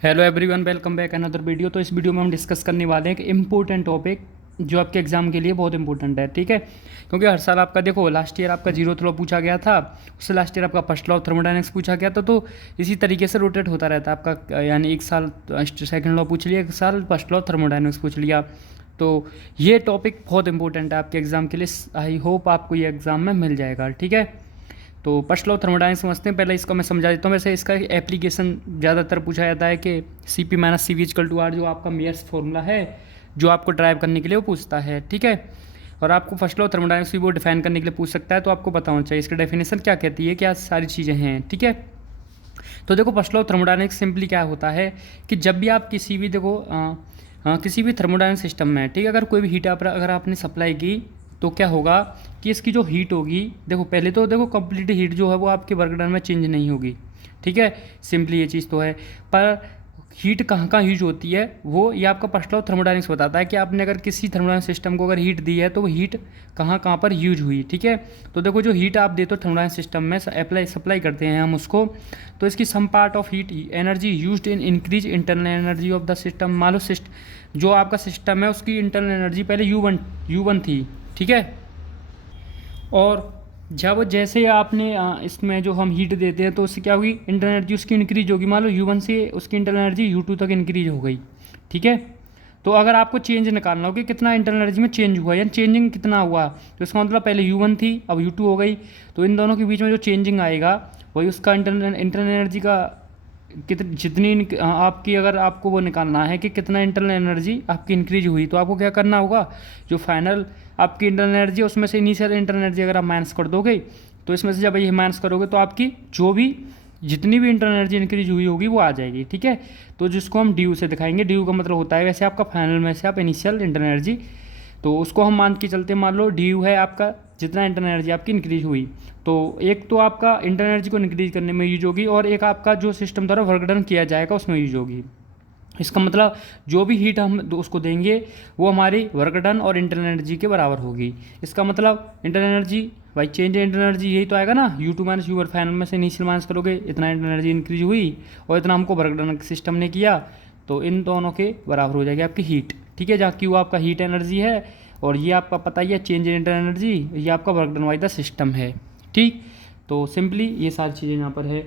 Hello everyone, welcome back another video. तो इस video में हम डिस्कस करने वाले हैं कि इम्पोर्टेंट टॉपिक जो आपके एग्जाम के लिए बहुत इंपॉर्टेंट है, ठीक है। क्योंकि हर साल आपका देखो, लास्ट ईयर आपका जीरो लॉ पूछा गया था, उससे लास्ट ईयर आपका फर्स्ट लॉ ऑफ थर्मोडायनेमिक्स पूछा गया था। तो इसी तरीके से रोटेट होता रहता है आपका, यानी एक साल सेकंड लॉ पूछ लिया, एक साल फर्स्ट लॉ ऑफ थर्मोडायनेमिक्स पूछ लिया। तो ये टॉपिक बहुत इंपॉर्टेंट है आपके एग्ज़ाम के लिए। आई होप आपको ये एग्ज़ाम में मिल जाएगा, ठीक है। तो फर्स्ट लॉ थर्मोडायनेमिक्स समझते हैं। पहले इसको मैं समझा देता हूँ। वैसे इसका एप्लीकेशन ज़्यादातर पूछा जाता है कि C P minus C V equal to R, जो आपका मेयर्स फॉर्मूला है जो आपको ड्राइव करने के लिए वो पूछता है, ठीक है। और आपको फर्स्ट लॉ थर्मोडायनेमिक्स भी वो डिफाइन करने के लिए पूछ सकता है, तो आपको पता होना चाहिए इसकी डेफिनेशन क्या कहती है, क्या सारी चीज़ें हैं, ठीक है। तो देखो, फर्स्ट लॉ थर्मोडायनेमिक्स सिंपली क्या होता है कि जब भी आप किसी भी देखो किसी भी थर्मोडायनेमिक सिस्टम में, ठीक है, अगर कोई भी हीट अगर आपने सप्लाई की तो क्या होगा कि इसकी जो हीट होगी, देखो पहले तो देखो कंप्लीट हीट जो है वो आपके वर्क डन में चेंज नहीं होगी, ठीक है। सिंपली ये चीज़ तो है। पर हीट कहाँ कहाँ यूज होती है वो ये आपका फर्स्ट लॉ थर्मोडायनेमिक्स बताता है कि आपने अगर किसी थर्मोडायनेमिक सिस्टम को अगर हीट दी है तो वो हीट कहाँ कहाँ पर यूज हुई, ठीक है। तो देखो, जो हीट आप देते हो थर्मोडायनेमिक सिस्टम में सप्लाई करते हैं हम उसको, तो इसकी some part of heat energy used in increase internal energy of the system. मान लो जो आपका सिस्टम है उसकी इंटरनल एनर्जी पहले यू वन थी, ठीक है। और जब जैसे आपने इसमें जो हम हीट देते हैं तो उससे क्या हुई, इंटरनल एनर्जी उसकी इंक्रीज होगी। मान लो U1 से उसकी इंटरनल एनर्जी U2 तक इंक्रीज हो गई, ठीक है। तो अगर आपको चेंज निकालना हो कि कितना इंटरनल एनर्जी में चेंज हुआ या चेंजिंग कितना हुआ, तो इसका मतलब पहले U1 थी अब U2 हो गई, तो इन दोनों के बीच में जो चेंजिंग आएगा वही उसका इंटरनल एनर्जी का जितनी आपकी, अगर आपको वो निकालना है कि कितना इंटरनल एनर्जी आपकी इंक्रीज हुई, तो आपको क्या करना होगा, जो फाइनल आपकी इंटरनल एनर्जी है उसमें से इनिशियल इंटरनल एनर्जी अगर आप माइनस कर दोगे, तो इसमें से जब ये माइनस करोगे तो आपकी जो भी जितनी भी इंटरनल एनर्जी इंक्रीज हुई होगी वो आ जाएगी, ठीक है। तो जिसको हम डी से दिखाएंगे, डी का मतलब होता है वैसे आपका फाइनल में से आप इनिशियल इंटरनल एनर्जी, तो उसको हम मान के चलते, मान लो डी है आपका जितना इंटरनल एनर्जी आपकी इंक्रीज हुई, तो एक तो आपका इंटरनल एनर्जी को इंक्रीज करने में यूज होगी और एक आपका जो सिस्टम द्वारा वर्क डन किया जाएगा उसमें यूज होगी। इसका मतलब जो भी हीट हम उसको देंगे वो हमारी वर्क डन और इंटरनल एनर्जी के बराबर होगी। इसका मतलब इंटरनल एनर्जी भाई चेंज इंटरनल एनर्जी यही तो आएगा ना, U2 माइनस यू, फाइनल में से इनिशियल माइनस करोगे, इतना इंटरनल एनर्जी इंक्रीज हुई और इतना हमको वर्क डन सिस्टम ने किया, तो इन दोनों के बराबर हो जाएगी आपकी हीट, ठीक है। जहाँ Q आपका हीट एनर्जी है और ये आपका पता ही है चेंज इन इंटरनल एनर्जी, ये आपका work done by the system है, ठीक। तो सिंपली ये सारी चीज़ें यहाँ पर है।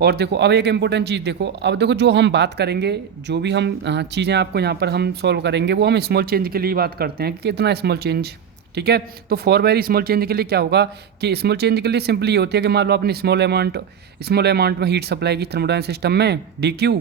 और देखो, अब एक इम्पोर्टेंट चीज़ देखो, अब देखो जो हम बात करेंगे, जो भी हम चीज़ें आपको यहाँ पर हम सॉल्व करेंगे वो हम स्मॉल चेंज के लिए बात करते हैं कि कितना स्मॉल चेंज, ठीक है। तो फॉर वेरी स्मॉल चेंज के लिए क्या होगा कि स्मॉल चेंज के लिए सिंपली ये होती है कि मान लो आपने स्मॉल अमाउंट में हीट सप्लाई की थर्मोडायनेमिक सिस्टम में DQ,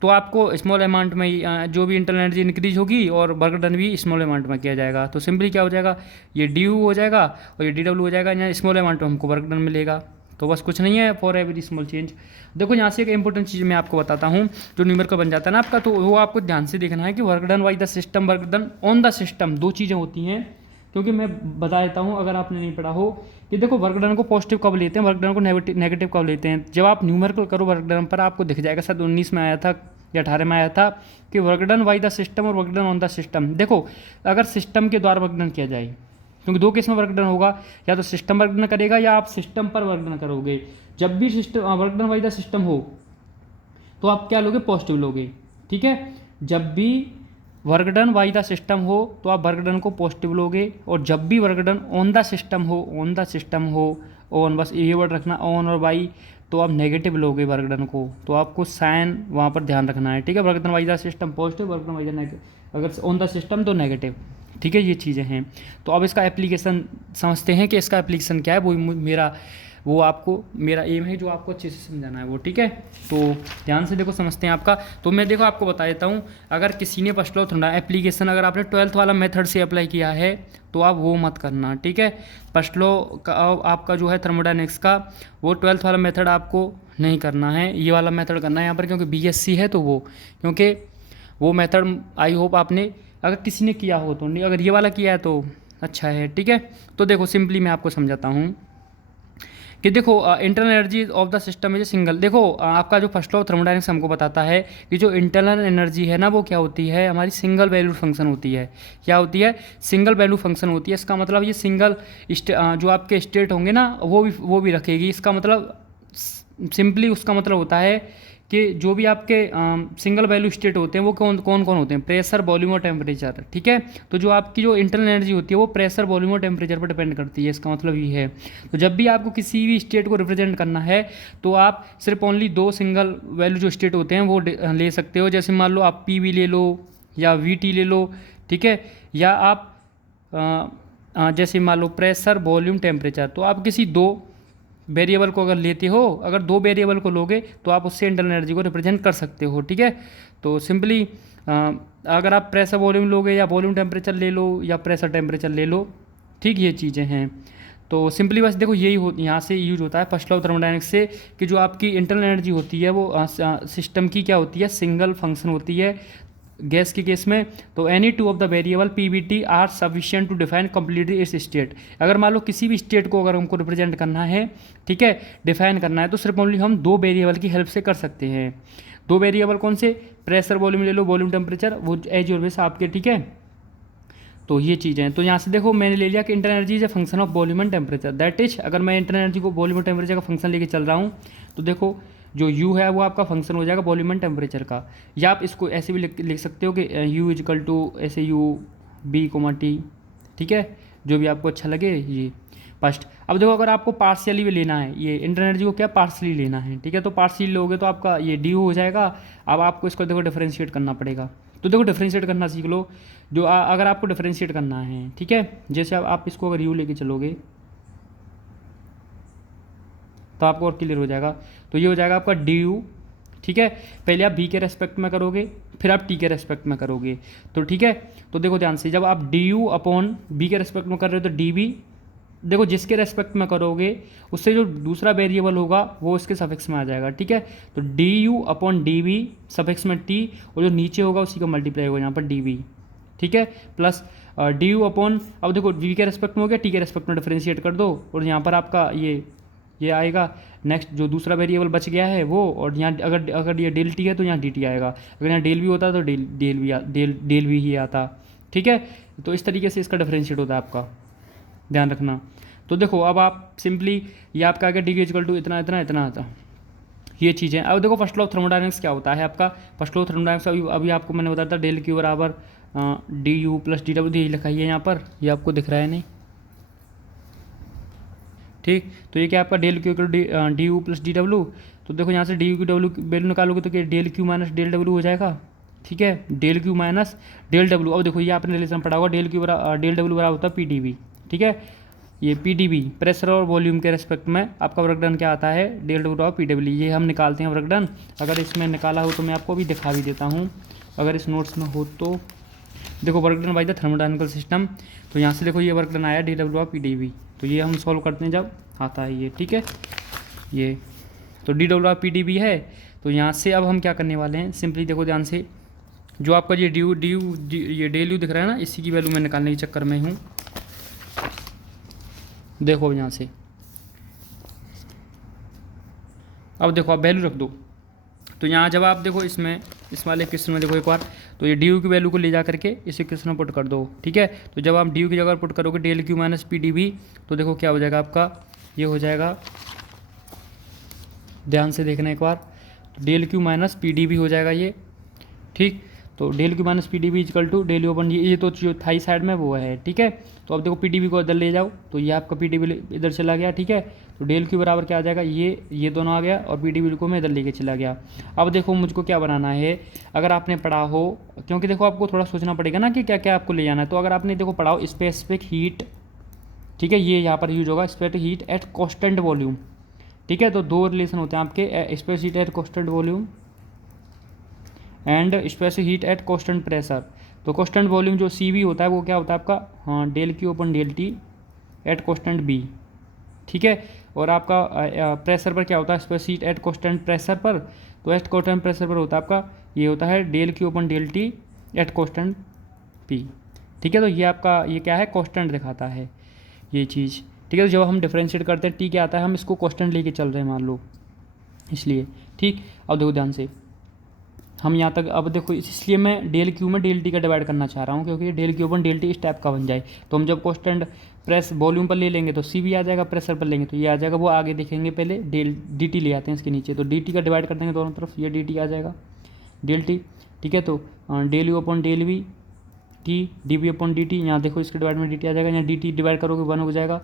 तो आपको स्मॉल अमाउंट में जो भी इंटरनल एनर्जी इंक्रीज होगी और वर्क डन भी स्मॉल अमाउंट में किया जाएगा, तो सिंपली क्या हो जाएगा, ये DU हो जाएगा और ये DW हो जाएगा। यहाँ स्मॉल अमाउंट में हमको वर्क डन मिलेगा। तो बस कुछ नहीं है, फॉर एवरी स्मॉल चेंज। देखो, यहाँ से एक इंपॉर्टेंट चीज़ मैं आपको बताता हूँ, जो न्यूमेरिकल बन जाता है ना आपका, तो वो आपको ध्यान से देखना है कि work done by the system, work done on the system, दो चीज़ें होती हैं। क्योंकि मैं बता देता हूँ अगर आपने नहीं पढ़ा हो कि देखो, वर्क डन को पॉजिटिव कब लेते हैं, वर्क डन को नेगेटिव कब लेते हैं। जब आप न्यूमेरिकल करो वर्क डन पर, आपको दिख जाएगा, शायद 19 में आया था या 18 में आया था कि work done by the system और work done on the system. देखो, अगर सिस्टम के द्वारा वर्क डन किया जाए, क्योंकि दो केस में वर्क डन होगा, या तो सिस्टम वर्क डन करेगा या आप सिस्टम पर वर्क डन करोगे। जब भी system work done by the system हो तो आप क्या लोगे, पॉजिटिव लोगे, ठीक है। जब भी work done by the system हो तो आप वर्क डन को पॉजिटिव लोगे, और जब भी work done on the system हो, ऑन, बस ये वर्ड रखना, ऑन और बाई, तो आप नेगेटिव लोगे वर्क डन को। तो आपको साइन वहाँ पर ध्यान रखना है, ठीक है। Work done by the system positive, work done by the negative, अगर ऑन द सिस्टम तो नेगेटिव, ठीक है। ये चीज़ें हैं। तो अब इसका एप्लीकेशन समझते हैं कि इसका एप्लीकेशन क्या है। वो आपको मेरा एम है जो आपको अच्छे से समझाना है वो, ठीक है। तो ध्यान से देखो, समझते हैं आपका। तो मैं देखो आपको बता देता हूँ, अगर किसी ने फर्स्ट लॉ एप्लीकेशन अगर आपने 12th वाला मेथड से अप्लाई किया है तो आप वो मत करना, ठीक है। फर्स्ट लॉ का आपका जो है थर्मोडायनेमिक्स का, वो 12th वाला मेथड आपको नहीं करना है, ये वाला मेथड करना है यहाँ पर, क्योंकि BSc है तो वो, क्योंकि वो मेथड आई होप आपने अगर किसी ने किया हो तो नहीं, अगर ये वाला किया है तो अच्छा है, ठीक है। तो देखो, सिंपली मैं आपको समझाता हूँ कि देखो, internal energy of the system is single. देखो, आपका जो फर्स्ट लॉ थर्मोडायनेमिक्स हमको बताता है कि जो इंटरनल एनर्जी है ना, वो क्या होती है, हमारी सिंगल वैल्यूड फंक्शन होती है। क्या होती है, सिंगल वैल्यू फंक्शन होती है। इसका मतलब ये सिंगल जो आपके स्टेट होंगे ना वो भी रखेगी। इसका मतलब सिंपली उसका मतलब होता है कि जो भी आपके सिंगल वैल्यू स्टेट होते हैं वो कौन कौन कौन होते हैं, प्रेशर, वॉल्यूम और टेम्परेचर। ठीक है, तो जो आपकी जो इंटरनल एनर्जी होती है वो प्रेशर, वॉल्यूम और टेम्परेचर पर डिपेंड करती है, इसका मतलब ये है। तो जब भी आपको किसी भी स्टेट को रिप्रेजेंट करना है तो आप सिर्फ ओनली दो सिंगल वैल्यू जो स्टेट होते हैं वो ले सकते हो। जैसे मान लो आप पी वी ले लो या वी टी ले लो, ठीक है, या आप जैसे मान लो प्रेशर, वॉल्यूम, टेम्परेचर, तो आप किसी दो वेरिएबल को अगर लेते हो, अगर दो वेरिएबल को लोगे तो आप उससे इंटरनल एनर्जी को रिप्रेजेंट कर सकते हो। ठीक है, तो सिंपली अगर आप प्रेशर वॉल्यूम लोगे या वॉल्यूम टेम्परेचर ले लो या प्रेशर टेम्परेचर ले लो, ठीक, ये चीज़ें हैं। तो सिंपली बस देखो यही हो, यहाँ से यूज होता है फर्स्ट लॉ ऑफ थर्मोडायनेमिक्स से कि जो आपकी इंटरनल एनर्जी होती है वो सिस्टम की क्या होती है, सिंगल फंक्शन होती है गैस के केस में। तो any two of the variable P V T are sufficient to define completely its state. अगर मान लो किसी भी स्टेट को अगर हमको रिप्रेजेंट करना है, ठीक है, डिफाइन करना है, तो सिर्फ ओनली हम दो वेरिएबल की हेल्प से कर सकते हैं। दो वेरिएबल कौन से, प्रेशर वॉल्यूम ले लो, वॉल्यूम टेम्परेचर, वो एज ऑलवेज आपके, ठीक है। तो ये चीज़ें हैं। तो यहाँ से देखो मैंने ले लिया कि internal energy is a function of volume and temperature, that is अगर मैं इंटरनल एनर्जी को वॉल्यूम और टेम्परेचर का फंक्शन लेके चल रहा हूँ तो देखो जो u है वो आपका फंक्शन हो जाएगा वॉल्यूम एंड टेम्परेचर का। या आप इसको ऐसे भी लिख सकते हो कि u इजकल टू ऐसे u b कोमा t, ठीक है, जो भी आपको अच्छा लगे ये फर्स्ट। अब देखो अगर आपको पार्शियली भी लेना है, ये इंटरनल एनर्जी को क्या पार्शियली लेना है, ठीक है, तो पार्शियली लोगे तो आपका ये du हो जाएगा। अब आपको इसको देखो डिफरेंशिएट करना पड़ेगा। तो देखो डिफरेंशिएट करना सीख लो, जो अगर आपको डिफरेंशिएट करना है, ठीक है, जैसे आप इसको अगर u लेके चलोगे तो आपको और क्लियर हो जाएगा। तो ये हो जाएगा आपका du, ठीक है, पहले आप b के रेस्पेक्ट में करोगे फिर आप t के रेस्पेक्ट में करोगे, तो ठीक है। तो देखो ध्यान से, जब आप du अपॉन b के रेस्पेक्ट में कर रहे हो तो dv, देखो जिसके रेस्पेक्ट में करोगे उससे जो दूसरा वेरिएबल होगा वो उसके सफिक्स में आ जाएगा, ठीक है। तो du अपॉन dv सफिक्स में t, और जो नीचे होगा उसी का मल्टीप्लाई होगा यहाँ पर dv, ठीक है, प्लस du अपॉन, अब देखो v के रेस्पेक्ट में हो गया, t के रेस्पेक्ट में डिफरेंशिएट कर दो और यहाँ पर आपका ये आएगा। नेक्स्ट जो दूसरा वेरिएबल बच गया है वो, और यहाँ अगर ये डेल टी है तो यहाँ डी टी आएगा, अगर यहाँ डेल भी होता तो डेल भी ही आता, ठीक है। तो इस तरीके से इसका डिफरेंशिएट होता है आपका, ध्यान रखना। तो देखो अब आप सिंपली ये आपका आ गया डी इक्वल टू इतना इतना इतना आता, ये चीज़ें। अब देखो फर्स्ट लॉ ऑफ थर्मोडायनेमिक्स क्या होता है आपका, फर्स्ट लॉ ऑफ थर्मोडायनेमिक्स अभी आपको मैंने बताया था डेल क्यू बराबर D U plus D W, ये लिखा है यहाँ पर, ये आपको दिख रहा है नहीं, ठीक। तो ये क्या आपका del Q D U plus D W. तो देखो यहाँ से डी यू की डब्ल्यू वैल्यू निकालोगे तो क्या del Q minus del W हो जाएगा, ठीक है, del Q minus del W. अब देखो ये आपने रिलेशन पढ़ा होगा, डेल डब्ल्यू बराबर होता है पी डी वी, ठीक है। ये पी डी वी प्रेशर और वॉल्यूम के रेस्पेक्ट में आपका वर्क डन क्या आता है, डेल डब्ल्यू और पी डब्ल्यू, ये हम निकालते हैं वर्क डन। अगर इसमें निकाला हो तो मैं आपको अभी दिखा भी देता हूँ, अगर इस नोट्स में हो तो देखो work done by the thermodynamical system. तो यहाँ से देखो ये वर्क डन आया डी डब्ल्यू और पी डी वी, तो ये हम सॉल्व करते हैं जब आता है ये, ठीक है। ये तो D W are P D V है। तो यहाँ से अब हम क्या करने वाले हैं, सिंपली देखो ध्यान से, जो आपका ये ये डेल यू दिख रहा है ना, इसी की वैल्यू मैं निकालने के चक्कर में हूँ। देखो यहाँ से, अब देखो आप वैल्यू रख दो। तो यहाँ जब आप देखो इसमें इस वाले क्वेश्चन में देखो एक बार, तो ये डी यू की वैल्यू को ले जा करके इस क्वेश्चन में पुट कर दो, ठीक है। तो जब आप डी यू की जगह पुट करोगे del Q minus P D V, तो देखो क्या हो जाएगा आपका, ये हो जाएगा, ध्यान से देखना एक बार, तो del Q minus P D B हो जाएगा ये, ठीक। तो del Q minus P D B equal to del U upon, ये तो जो थाई साइड में वो है, ठीक है। तो अब देखो पी डी बी को इधर ले जाओ, तो ये आपका पी डी बी इधर चला गया, ठीक है। तो डेल क्यू बराबर क्या आ जाएगा, ये दोनों आ गया, और पी डी बी को मैं इधर लेके चला गया। अब देखो मुझको क्या बनाना है, अगर आपने पढ़ा हो, क्योंकि देखो आपको थोड़ा सोचना पड़ेगा ना कि क्या क्या आपको ले जाना है। तो अगर आपने देखो पढ़ा हो स्पेसिफिक हीट, ठीक है, ये यहाँ पर यूज होगा specific heat at constant volume, ठीक है। तो दो रिलेशन होते हैं आपके, specific heat at constant volume and specific heat at constant pressure. तो कॉन्स्टेंट वॉल्यूम जो सी वी होता है वो क्या होता है आपका, हाँ, del Q upon del T at constant V, ठीक है। और आपका प्रेशर पर क्या होता है, specific heat at constant pressure पर, तो एट कॉन्स्टेंट प्रेशर पर होता है आपका, ये होता है del Q upon del T at constant P, ठीक है। तो ये आपका ये क्या है, कॉन्स्टेंट दिखाता है ये चीज़, ठीक है। तो जब हम डिफरेंशिएट करते हैं टी क्या आता है, हम इसको कॉन्स्टेंट लेके चल रहे हैं मान लो, इसलिए, ठीक। अब देखो ध्यान से, हम यहाँ तक अब देखो इसलिए मैं डेल क्यू में डेल टी का डिवाइड करना चाह रहा हूँ, क्योंकि del Q upon del T इस टाइप का बन जाए। तो हम जब कॉन्स्टेंट प्रेस वॉल्यूम पर ले लेंगे तो सी भी आ जाएगा, प्रेशर पर लेंगे तो ये आ जाएगा। वो आगे देखेंगे, पहले डेल डी टी ले आते हैं इसके नीचे। तो डी टी का डिवाइड कर देंगे दोनों तरफ, ये डी टी आ जाएगा डेल टी। ठीक है, तो del U upon del V T D V upon D T. यहाँ देखो इसके डिवाइड में डी टी आ जाएगा, यहाँ डी टी डिवाइड करोगे 1 हो जाएगा,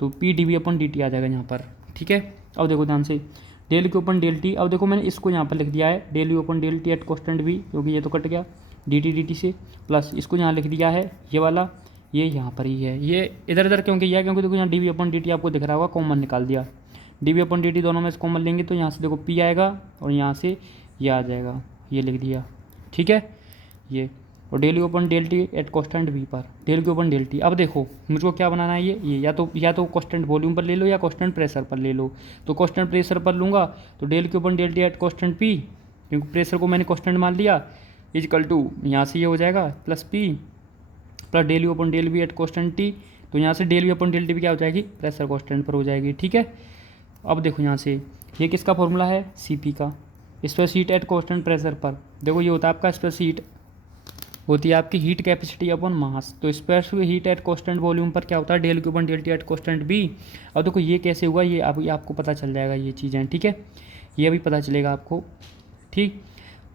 तो P D V upon D T आ जाएगा यहाँ पर। ठीक है, अब देखो ध्यान से del Q upon del T. अब देखो मैंने इसको यहाँ पर लिख दिया है del U upon del T at constant भी, क्योंकि ये तो कट गया डी टी से, प्लस इसको यहाँ लिख दिया है ये वाला, ये यहाँ पर ही है। ये इधर इधर क्यों किया है, क्योंकि देखो यहाँ D V upon D T आपको दिख रहा होगा, कॉमन निकाल दिया। D V upon D T दोनों में से कॉमन लेंगे तो यहाँ से देखो पी आएगा और यहाँ से ये आ जाएगा, ये लिख दिया। ठीक है, ये और del U upon del T at constant V पर del Q upon del T. अब देखो मुझको क्या बनाना है, ये या तो कॉन्स्टेंट वॉल्यूम पर ले लो या कॉन्स्टेंट प्रेशर पर ले लो। तो कॉन्स्टेंट प्रेशर पर लूँगा तो del Q upon del T at constant P, क्योंकि प्रेशर को मैंने कॉन्स्टेंट मान लिया, इजकल टू यहाँ से ये हो जाएगा plus P plus del U upon del V at constant T. तो यहाँ से del U upon del T भी क्या हो जाएगी, प्रेशर कॉन्स्टेंट पर हो जाएगी। ठीक है, अब देखो यहाँ से ये किसका फॉर्मूला है, सी पी का, space heat at constant pressure पर। देखो ये होता है आपका स्पेस हीट, होती है आपकी हीट कैपेसिटी अपॉन मास। तो space heat at constant volume पर क्या होता है, del Q upon del T at constant B. अब देखो ये कैसे हुआ, ये आपको पता चल जाएगा ये चीज़ें। ठीक है, ये अभी पता चलेगा आपको। ठीक,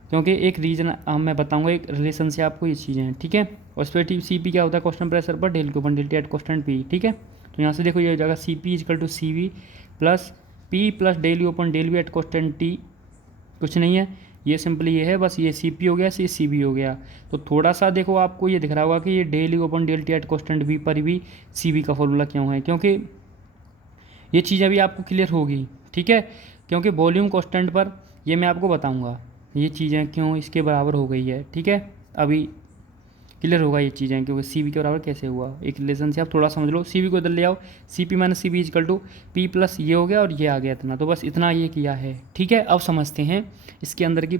क्योंकि एक रीजन मैं बताऊंगा, एक रिलेशन से आपको ये चीज़ें हैं। ठीक है, और स्पेस सी पी क्या होता है, कॉन्स्टेंट प्रेशर पर del Q upon del T at constant P. ठीक है, तो यहाँ से देखो ये हो जाएगा C P equal to C V plus P plus del U upon del V at constant T, कुछ नहीं है, ये सिंपली ये है बस, ये सी पी हो गया, ये सी बी हो गया। तो थोड़ा सा देखो आपको ये दिख रहा होगा कि ये del U upon del T at constant V पर भी सी बी का फॉर्मूला क्यों है, क्योंकि ये चीज़ अभी आपको क्लियर होगी। ठीक है, क्योंकि वॉल्यूम कॉन्स्टेंट पर ये मैं आपको बताऊंगा ये चीज़ें क्यों इसके बराबर हो गई है। ठीक है, अभी क्लियर होगा ये चीज़ें, क्योंकि सी बी के बराबर कैसे हुआ, एक रिलेशन से आप थोड़ा समझ लो। सी बी को इधर ले आओ, C P minus C V equal to P plus ये हो गया और ये आ गया इतना, तो बस इतना ये किया है। ठीक है, अब समझते हैं इसके अंदर की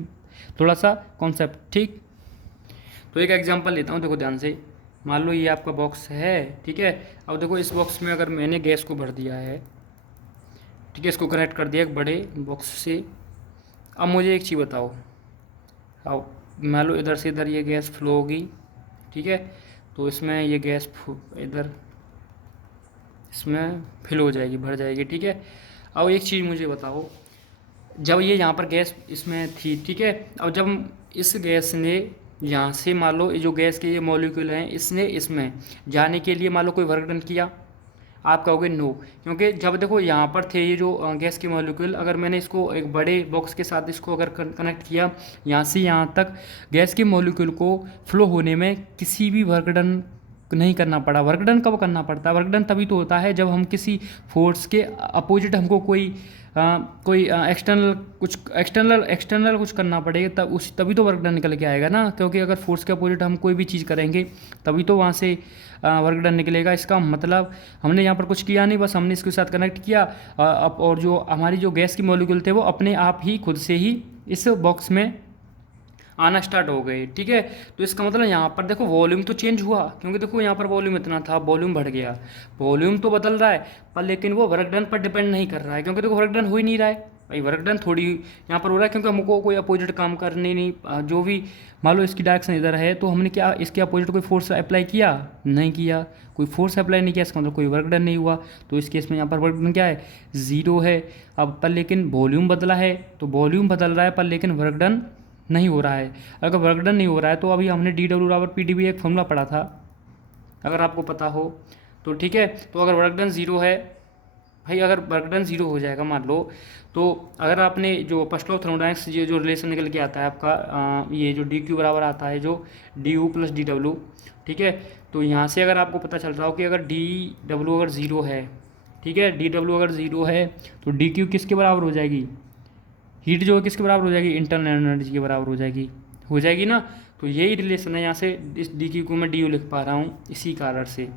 थोड़ा सा कॉन्सेप्ट। ठीक, तो एक एग्जांपल लेता हूँ, देखो ध्यान से। मान लो ये आपका बॉक्स है, ठीक है। अब देखो इस बॉक्स में अगर मैंने गैस को भर दिया है, ठीक है, इसको कनेक्ट कर दिया एक बड़े बॉक्स से। अब मुझे एक चीज़ बताओ, अब मान लो इधर से इधर ये गैस फ्लो होगी, ठीक है, तो इसमें ये गैस इधर इसमें फिल हो जाएगी, भर जाएगी। ठीक है, अब एक चीज़ मुझे बताओ, जब ये यहाँ पर गैस इसमें थी, ठीक है, अब जब इस गैस ने यहाँ से मान लो जो गैस के ये मॉलिक्यूल हैं इसने इसमें जाने के लिए मान लो कोई वर्क डन किया, आप कहोगे नो, क्योंकि जब देखो यहाँ पर थे ये जो गैस के मॉलिक्यूल, अगर मैंने इसको एक बड़े बॉक्स के साथ इसको अगर कनेक्ट किया यहाँ से यहाँ तक, गैस के मॉलिक्यूल को फ्लो होने में किसी भी वर्क डन नहीं करना पड़ा। वर्क डन कब करना पड़ता है, वर्क डन तभी तो होता है जब हम किसी फोर्स के अपोजिट हमको कोई एक्सटर्नल कुछ करना पड़ेगा, तभी तो वर्क डन निकल के आएगा ना, क्योंकि अगर फोर्स के अपोजिट हम कोई भी चीज़ करेंगे तभी तो वहाँ से वर्क डन निकलेगा। इसका मतलब हमने यहाँ पर कुछ किया नहीं, बस हमने इसके साथ कनेक्ट किया और जो हमारी जो गैस की मॉलिक्यूल थे वो अपने आप ही खुद से ही इस बॉक्स में आना स्टार्ट हो गए। ठीक है, तो इसका मतलब यहाँ पर देखो वॉल्यूम तो चेंज हुआ, क्योंकि देखो यहाँ पर वॉल्यूम इतना था, वॉल्यूम बढ़ गया, वॉल्यूम तो बदल रहा है पर लेकिन वो वर्क डन पर डिपेंड नहीं कर रहा है, क्योंकि देखो वर्क डन हो ही नहीं रहा है भाई, वर्क डन थोड़ी यहाँ पर हो रहा है क्योंकि हमको कोई अपोजिट काम करने नहीं, जो भी मान लो इसकी डायरेक्शन इधर है तो हमने क्या इसके अपोजिट कोई फोर्स अप्लाई किया, नहीं किया, कोई फोर्स अप्लाई नहीं किया, इसका मतलब कोई वर्क डन नहीं हुआ। तो इस केस में यहाँ पर वर्क डन क्या है, ज़ीरो है। अब पर लेकिन वॉल्यूम बदला है, तो वॉल्यूम बदल रहा है पर लेकिन वर्क डन नहीं हो रहा है। अगर वर्क डन नहीं हो रहा है तो अभी हमने डी डब्ल्यू बराबर पी डी बी एक फॉर्मूला पढ़ा था, अगर आपको पता हो तो, ठीक है। तो अगर वर्क डन ज़ीरो है भाई, अगर वर्क डन ज़ीरो हो जाएगा मान लो, तो अगर आपने जो फर्स्ट लॉ ऑफ थर्मोडायनेमिक्स ये जो रिलेशन निकल के आता है आपका, ये जो डी क्यू बराबर आता है जो D U plus D W, ठीक है, तो यहाँ से अगर आपको पता चल रहा हो कि अगर डी डब्ल्यू अगर ज़ीरो है, ठीक है, डी डब्ल्यू अगर ज़ीरो है तो डी क्यू किसके बराबर हो जाएगी, हीट जो है किसके बराबर हो जाएगी, इंटरनल एनर्जी के बराबर हो जाएगी ना। तो यही रिलेशन है, यहाँ से इस डी क्यू को मैं डी यू लिख पा रहा हूँ इसी कारण से,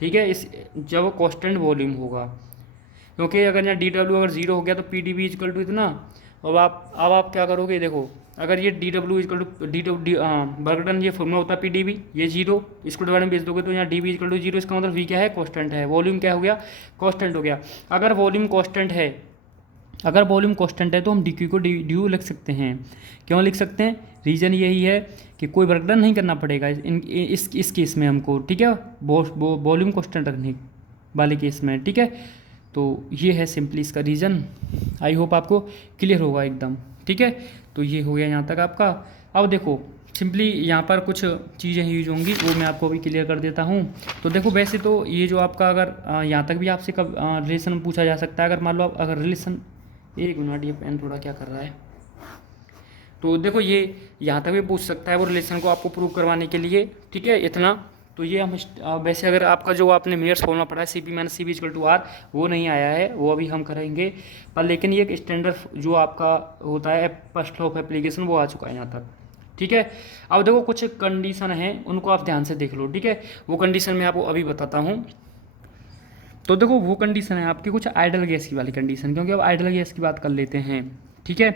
ठीक है, इस जब कांस्टेंट वॉल्यूम होगा, क्योंकि अगर यहाँ डी डब्ल्यू अगर ज़ीरो हो गया तो P D B equal to इतना। अब आप क्या करोगे, देखो अगर ये D W equal to D work done ये फॉर्मूला होता है पी डी बी, ये जीरो, इसको डिवाइड में भेज दोगे तो यहाँ D B equal to zero, इसका मतलब वी क्या है, कांस्टेंट है, वॉल्यूम क्या हो गया, कांस्टेंट हो गया। अगर वॉल्यूम कांस्टेंट है अगर वॉल्यूम कांस्टेंट है तो हम डी क्यू को ड्यू लिख सकते हैं। क्यों लिख सकते हैं? रीज़न यही है कि कोई वर्क डन नहीं करना पड़ेगा इस केस में हमको, ठीक है, वॉल्यूम कांस्टेंट रखने वाले केस में, ठीक है। तो ये है सिंपली इसका रीज़न। आई होप आपको क्लियर होगा एकदम, ठीक है। तो ये हो गया यहाँ तक आपका। अब देखो सिंपली यहाँ पर कुछ चीज़ें यूज होंगी, वो मैं आपको अभी क्लियर कर देता हूँ। तो देखो वैसे तो ये जो आपका अगर यहाँ तक भी आपसे कब रिलेशन पूछा जा सकता है, अगर मान लो आप अगर रिलेशन, एक मिनट ये पेन थोड़ा क्या कर रहा है। तो देखो ये यहाँ तक भी पूछ सकता है वो रिलेशन को आपको प्रूव करवाने के लिए, ठीक है, इतना। तो ये हम वैसे अगर आपका जो आपने मेयर्स फॉर्मूला पढ़ा है C P minus C V equal to R, वो नहीं आया है, वो अभी हम करेंगे। पर लेकिन ये एक स्टैंडर्ड जो आपका होता है फर्स्ट लॉ ऑफ एप्लीकेशन, वो आ चुका है यहाँ तक, ठीक है। अब देखो कुछ कंडीशन हैं, उनको आप ध्यान से देख लो, ठीक है। वो कंडीशन मैं आपको अभी बताता हूँ। तो देखो वो कंडीशन है आपकी कुछ आइडल गैस की वाली कंडीशन, क्योंकि अब आइडल गैस की बात कर लेते हैं, ठीक है।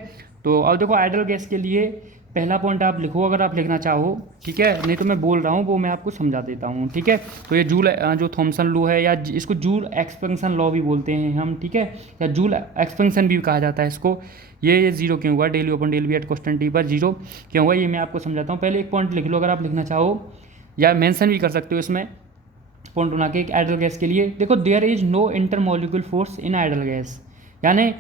तो अब देखो आइडल गैस के लिए पहला पॉइंट आप लिखो अगर आप लिखना चाहो, ठीक है, नहीं तो मैं बोल रहा हूँ वो मैं आपको समझा देता हूँ, ठीक है। तो ये जूल जो थॉमसन लॉ है, या इसको जूल एक्सपेंशन लॉ भी बोलते हैं हम, ठीक है, या जूल एक्सपेंशन भी कहा जाता है इसको। ये जीरो क्यों हुआ, del U upon del V at constant T पर जीरो क्यों हुआ, ये मैं आपको समझाता हूँ। पहले एक पॉइंट लिख लो अगर आप लिखना चाहो, या मेंशन भी कर सकते हो इसमें पॉइंट बना के। एक आइडल गैस के लिए देखो there is no intermolecule force in ideal gas, यानी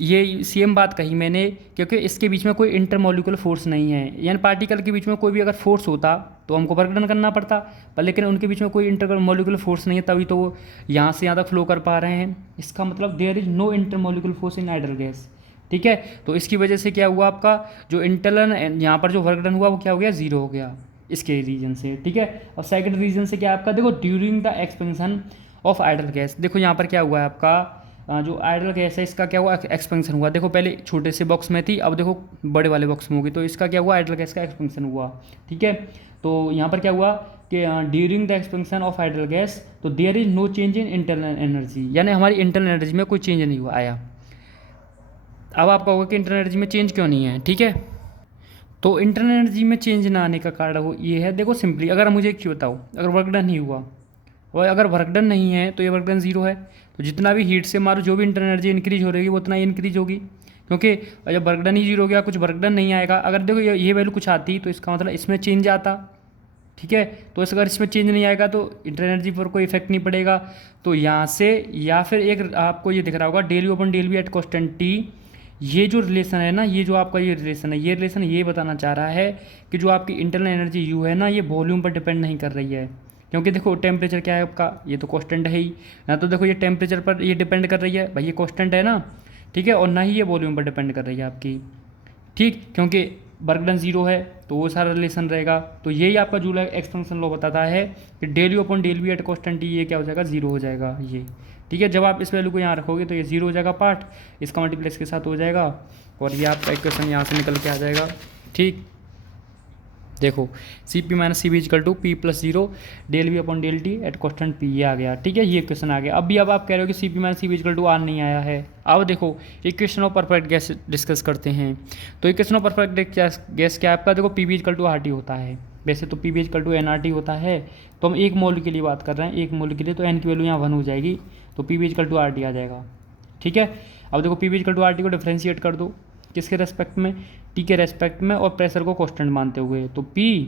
ये सेम बात कही मैंने, क्योंकि इसके बीच में कोई इंटरमोलिक्यूल फोर्स नहीं है, यानी पार्टिकल के बीच में कोई भी अगर फोर्स होता तो हमको वर्क डन करना पड़ता, पर लेकिन उनके बीच में कोई इंटरमोलिक्यूल फोर्स नहीं है, तभी तो वो यहाँ से यहाँ तक फ्लो कर पा रहे हैं। इसका मतलब there is no intermolecule force in ideal gas, ठीक है। तो इसकी वजह से क्या हुआ, आपका जो इंटरनल यहाँ पर जो वर्क डन हुआ वो क्या हो गया, जीरो हो गया इसके रीजन से, ठीक है। और सेकंड रीजन से क्या आपका, देखो during the expansion of ideal gas, देखो यहाँ पर क्या हुआ है आपका जो आइडल गैस है इसका क्या हुआ, एक्सपेंशन हुआ। देखो पहले छोटे से बॉक्स में थी, अब देखो बड़े वाले बॉक्स में होगी, तो इसका क्या हुआ, आइडल गैस का एक्सपेंशन हुआ, ठीक है। तो यहाँ पर क्या हुआ कि during the expansion of ideal gas, तो there is no change in internal energy, यानी हमारी इंटरनल एनर्जी में कोई चेंज नहीं हुआ आया। अब आपका होगा कि इंटरनल एनर्जी में चेंज क्यों नहीं है, ठीक है। तो इंटरनल एनर्जी में चेंज ना आने का कारण वो ये है, देखो सिंपली अगर मुझे एक चीज़ बताओ, अगर वर्क डन नहीं हुआ और अगर वर्क डन नहीं है तो ये वर्क डन जीरो है, तो जितना भी हीट से मारो जो भी इंटरनल एनर्जी इंक्रीज हो रही है वो उतना ही इंक्रीज होगी, क्योंकि जब वर्क डन ही जीरो हो गया, कुछ वर्क डन नहीं आएगा। अगर देखो ये वैल्यू कुछ आती तो इसका मतलब इसमें चेंज आता, ठीक है। तो अगर इसमें चेंज नहीं आएगा तो इंटरनल एनर्जी पर कोई इफेक्ट नहीं पड़ेगा। तो यहाँ से या फिर एक आपको ये दिख रहा होगा del U upon del V at constant T, ये जो रिलेशन है ना, ये जो आपका ये रिलेशन है, ये रिलेशन ये बताना चाह रहा है कि जो आपकी इंटरनल एनर्जी यू है ना, ये वॉल्यूम पर डिपेंड नहीं कर रही है, क्योंकि देखो टेम्परेचर क्या है आपका, ये तो कांस्टेंट है ही ना, तो देखो ये टेम्परेचर पर ये डिपेंड कर रही है भाई, ये कांस्टेंट है ना, ठीक है, और ना ही ये वॉल्यूम पर डिपेंड कर रही है आपकी, ठीक, क्योंकि वर्क डन जीरो है तो वो सारा रिलेशन रहेगा। तो यही आपका जूल एक्सपेंशन लॉ बताता है कि del U upon del V at constant T, ये क्या हो जाएगा, जीरो हो जाएगा ये, ठीक है। जब आप इस वैल्यू को यहाँ रखोगे तो ये जीरो हो जाएगा पार्ट, इसका मल्टीप्लेक्स के साथ हो जाएगा और ये आपका इक्वेशन यहाँ से निकल के आ जाएगा, ठीक। देखो C P minus C V equal to P plus zero del V upon del T at constant P, ये आ गया, ठीक है, ये इक्वेशन आ गया। अब आप कह रहे हो कि C P minus C V equal to R नहीं आया है। अब देखो equation of perfect gas discuss करते हैं। तो इक्वेशन ऑफ परफेक्ट गैस क्या है आपका, देखो P B equal to R T होता है, वैसे तो P B equal to N R T होता है, तो हम एक मोल के लिए बात कर रहे हैं, एक मोल के लिए, तो एन की वैल्यू यहाँ 1 हो जाएगी, तो P B equal to R T आ जाएगा, ठीक है। अब देखो P B equal to R T को डिफ्रेंशिएट कर दो, किसके रेस्पेक्ट में, टी के रेस्पेक्ट में, और प्रेशर को कांस्टेंट मानते हुए। तो पी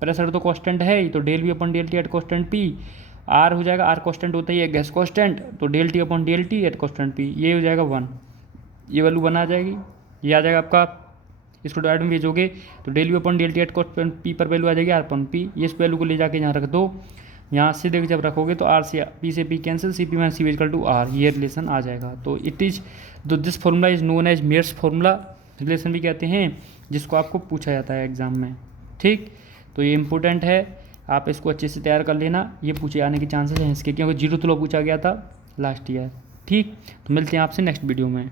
प्रेशर तो कांस्टेंट है ही, तो del V upon del T at constant P, R हो जाएगा, आर कांस्टेंट होता ही है गैस कांस्टेंट, तो del T upon del T at constant P, ये हो जाएगा 1, ये वैल्यू 1 आ जाएगी, ये आ जाएगा आपका, इसको डिवाइड में भेजोगे तो del V upon del T at constant P पर वैल्यू आ जाएगी आर अपॉन पी, ये इस वैल्यू को ले जाके यहाँ रख दो, यहाँ से देख जब रखोगे तो आर से P cancel, C P minus C equal to R, ये रिलेशन आ जाएगा। तो it is this formula is known as Mayer's formula relation भी कहते हैं, जिसको आपको पूछा जाता है एग्जाम में, ठीक। तो ये इंपॉर्टेंट है, आप इसको अच्छे से तैयार कर लेना, ये पूछे आने के चांसेस हैं इसके, क्योंकि जीरो तो पूछा गया था लास्ट ईयर, ठीक। तो मिलते हैं आपसे नेक्स्ट वीडियो में।